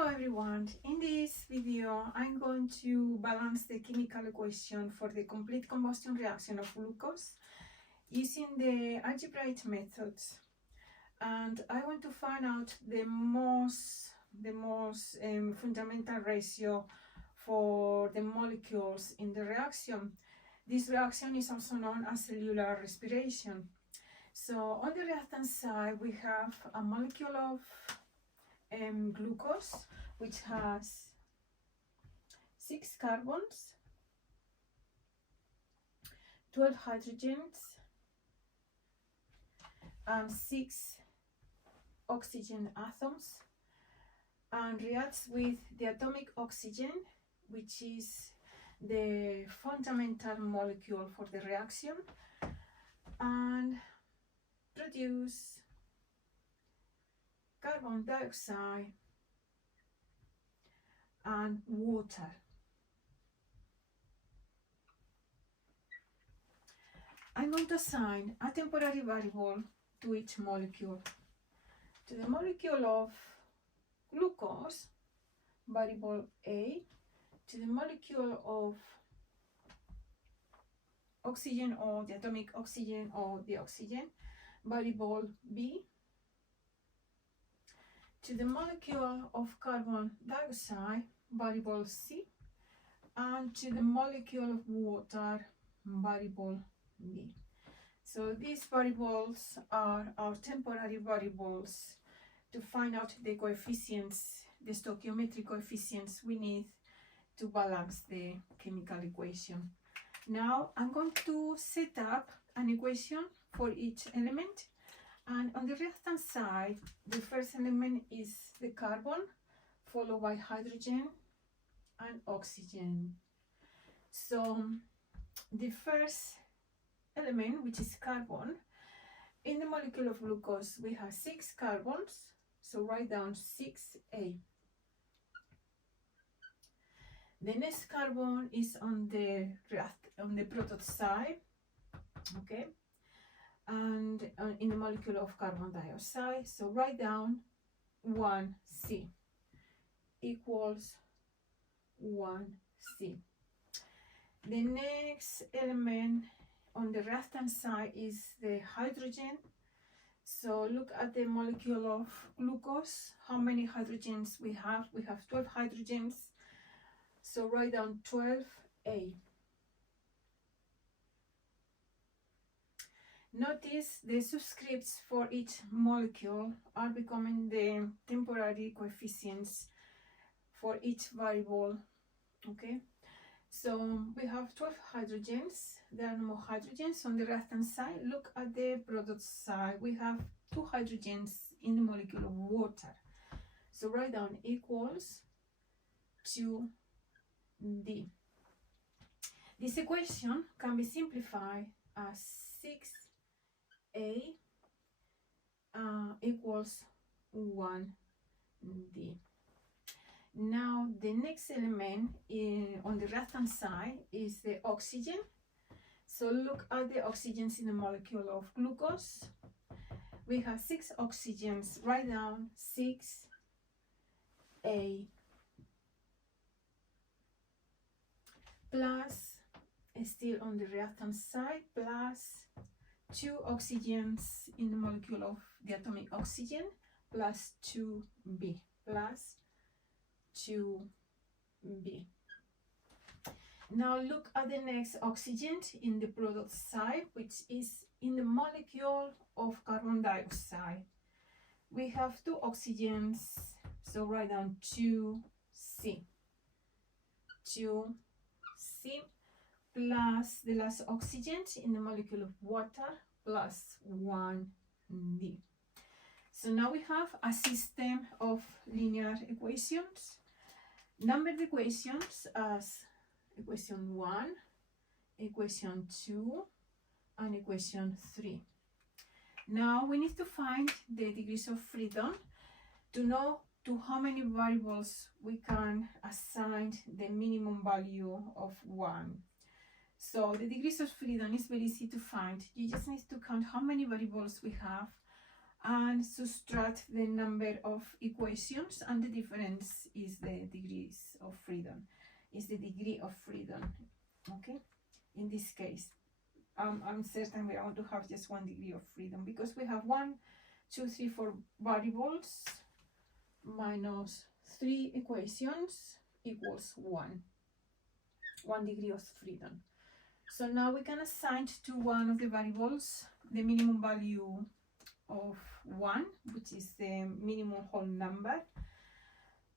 Hello everyone, in this video I'm going to balance the chemical equation for the complete combustion reaction of glucose using the algebraic method, and I want to find out the most fundamental ratio for the molecules in the reaction. This reaction is also known as cellular respiration. So on the reactant side we have a molecule of glucose, which has 6 carbons, 12 hydrogens, and 6 oxygen atoms, and reacts with the atomic oxygen, which is the fundamental molecule for the reaction, and produce carbon dioxide and water. I'm going to assign a temporary variable to each molecule. To the molecule of glucose, variable A. To the molecule of oxygen or the atomic oxygen or the oxygen, variable B. To the molecule of carbon dioxide, variable C, and to the molecule of water, variable B. So these variables are our temporary variables to find out the coefficients, the stoichiometric coefficients we need to balance the chemical equation. Now I'm going to set up an equation for each element. And on the reactant side, the first element is the carbon, followed by hydrogen and oxygen. So the first element, which is carbon, in the molecule of glucose, we have 6 carbons, so write down 6A. The next carbon is on the product side, okay? And in the molecule of carbon dioxide, so write down 1C equals 1C. The next element on the reactant side is the hydrogen. So look at the molecule of glucose, how many hydrogens we have. We have 12 hydrogens, so write down 12A. Notice the subscripts for each molecule are becoming the temporary coefficients for each variable, okay? So we have 12 hydrogens. There are no more hydrogens on the reactant side. Look at the product side. We have 2 hydrogens in the molecule of water. So write down equals 2D. This equation can be simplified as 6A equals 1D. Now the next element on the reactant side is the oxygen. So look at the oxygens in the molecule of glucose. We have 6 oxygens. Write down 6A plus, still on the reactant side, plus 2 oxygens in the molecule of the atomic oxygen, plus 2B, plus 2B. Now look at the next oxygen in the product side, which is in the molecule of carbon dioxide. We have 2 oxygens, so write down 2C. 2C plus the last oxygen in the molecule of water, plus 1D. So now we have a system of linear equations. Number the equations as equation 1, equation 2, and equation 3. Now we need to find the degrees of freedom to know to how many variables we can assign the minimum value of 1. So the degrees of freedom is very easy to find. You just need to count how many variables we have and subtract the number of equations, and the difference is the degrees of freedom, is the degree of freedom. Okay, in this case, I'm certain we are going to have just 1 degree of freedom, because we have 1, 2, 3, 4 variables minus 3 equations equals 1 degree of freedom. So now we can assign to one of the variables the minimum value of 1, which is the minimum whole number,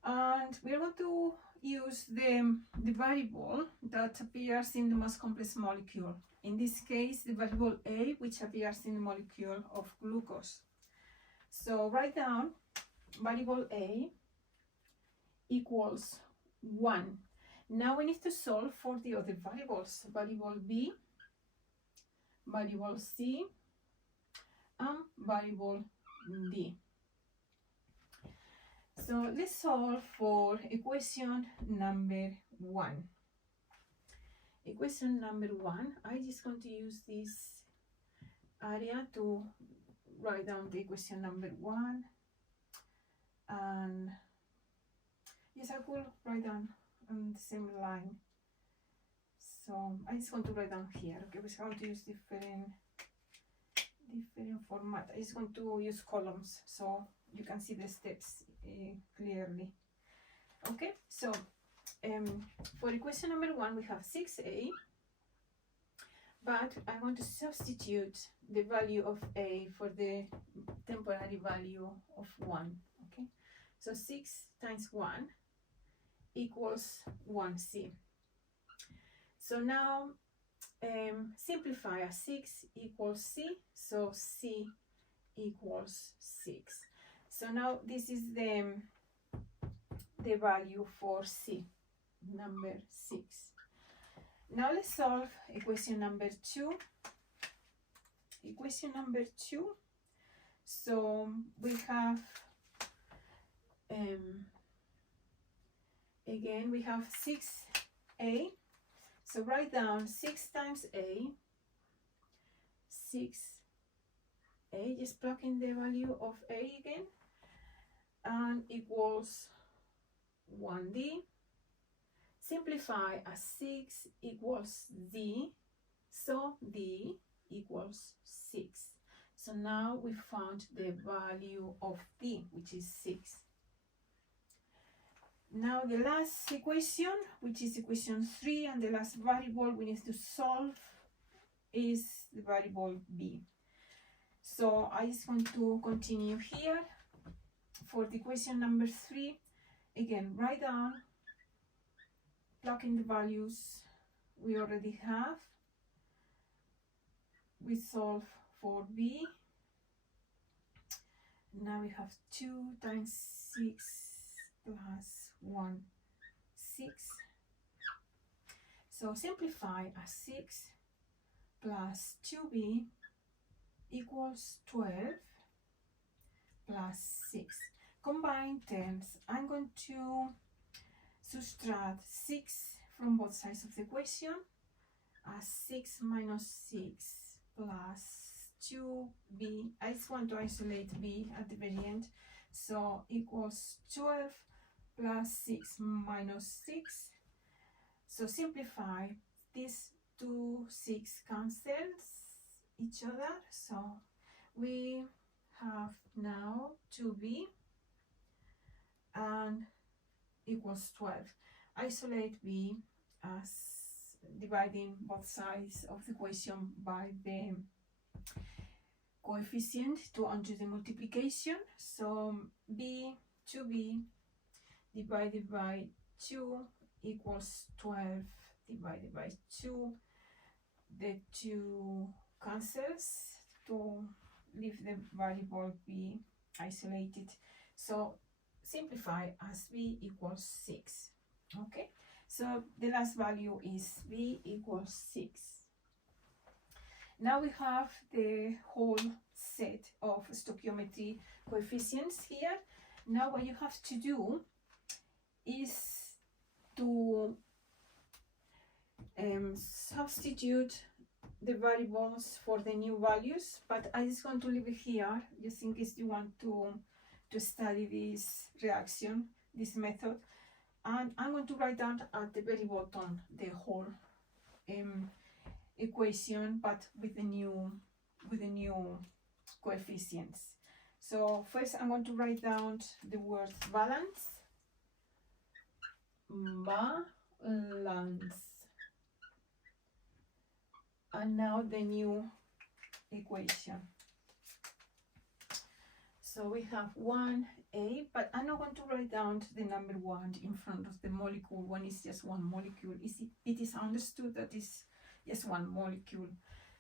and we're going to use the variable that appears in the most complex molecule. In this case, the variable A, which appears in the molecule of glucose. So write down variable A equals 1. Now we need to solve for the other variables, variable B, variable C, and variable D. So let's solve for equation number 1. Equation number 1, I'm just going to use this area to write down the equation number 1, and yes, I will write down on the same line. So I just want to write down here. Okay, we're going to use different format. I just want to use columns so you can see the steps clearly. Okay, so for equation number 1 we have 6a, but I want to substitute the value of a for the temporary value of 1. Okay, so 6 times 1 equals 1c. So now simplify as 6 equals c, so c equals 6. So now this is the value for c, number 6. Now let's solve equation number 2. Equation number 2, so we have again we have 6a. So write down 6 times a, 6a, just plug in the value of a again, and equals 1d. Simplify as 6 equals d, so d equals 6. So now we found the value of d, which is 6. Now the last equation, which is equation 3, and the last variable we need to solve is the variable b. So I just want to continue here. For the equation number 3, again, write down, plug in the values we already have. We solve for b. Now we have 2 times 6 plus 1, 6. So simplify as 6 plus 2b equals 12 plus 6. Combine terms. I'm going to subtract 6 from both sides of the equation as 6 minus 6 plus 2b. I just want to isolate b at the very end. So equals 12 plus 6 minus 6. So simplify, these 2 6 cancels each other. So we have now 2b and equals 12. Isolate b as dividing both sides of the equation by the coefficient to undo the multiplication. So b, 2b divided by 2 equals 12 divided by 2. The 2 cancels to leave the variable b isolated. So simplify as b equals 6. Okay, so the last value is b equals 6. Now we have the whole set of stoichiometry coefficients here. Now what you have to do is to substitute the variables for the new values, but I just want to leave it here just in case you want to study this reaction, this method. And I'm going to write down at the very bottom the whole equation, but with the new coefficients. So first I'm going to write down the word balance. And now the new equation. So we have 1A, but I'm not going to write down the number 1 in front of the molecule when it's just one molecule. It is understood that it's just one molecule.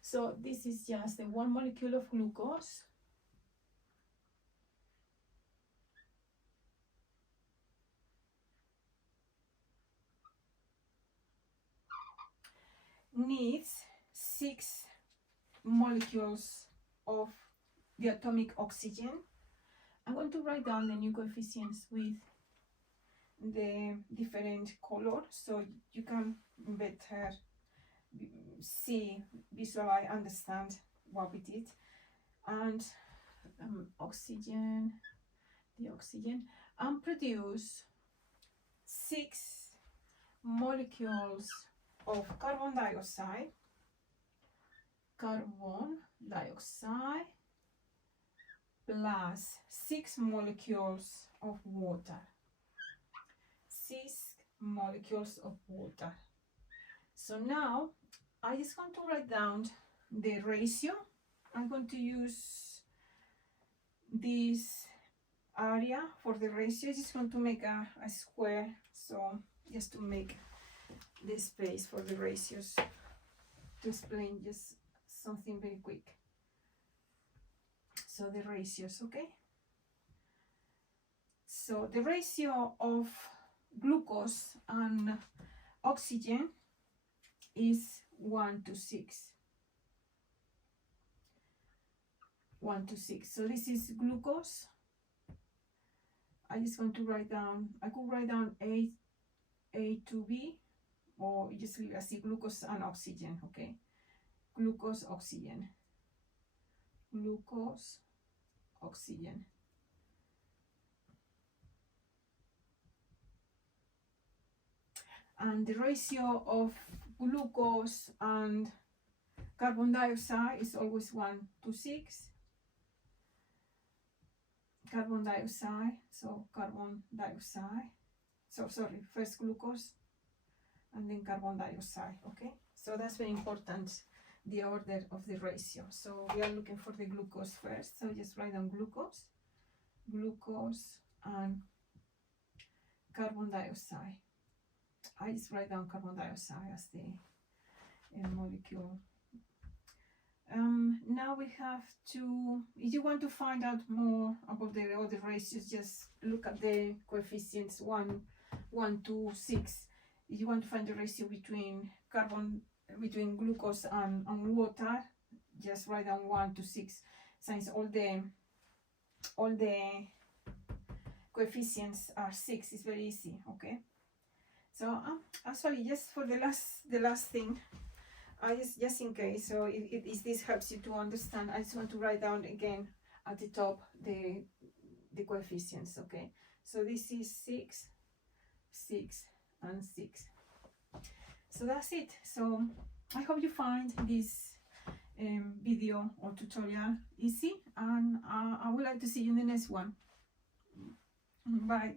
So this is just the one molecule of glucose. Needs 6 molecules of the atomic oxygen. I'm going to write down the new coefficients with the different colors so you can better see, visualize, understand what we did. And oxygen, the oxygen, and produce 6 molecules of carbon dioxide plus 6 molecules of water. 6 molecules of water. So now I just want to write down the ratio. I'm going to use this area for the ratio. I just want to make a square, so just to make the space for the ratios, to explain just something very quick. So the ratios, okay? So the ratio of glucose and oxygen is 1 to 6. 1 to 6. So this is glucose. I just want to write down, I could write down A to B, or you just leave it as glucose and oxygen, okay? Glucose, oxygen. Glucose, oxygen. And the ratio of glucose and carbon dioxide is always 1 to 6. Carbon dioxide, so carbon dioxide. So sorry, first glucose and then carbon dioxide, okay? So that's very important, the order of the ratio. So we are looking for the glucose first. So just write down glucose, glucose and carbon dioxide. I just write down carbon dioxide as the molecule. Now we have to, if you want to find out more about the other ratios, just look at the coefficients 1 to 6. If you want to find the ratio between glucose and water, just write down 1 to 6. Since all the coefficients are 6, it's very easy, okay? So actually, just for the last thing, I just in case, so if this helps you to understand, I just want to write down again at the top the coefficients, okay? So this is 6, 6, and 6. So that's it. So I hope you find this video or tutorial easy, and I would like to see you in the next one. Bye.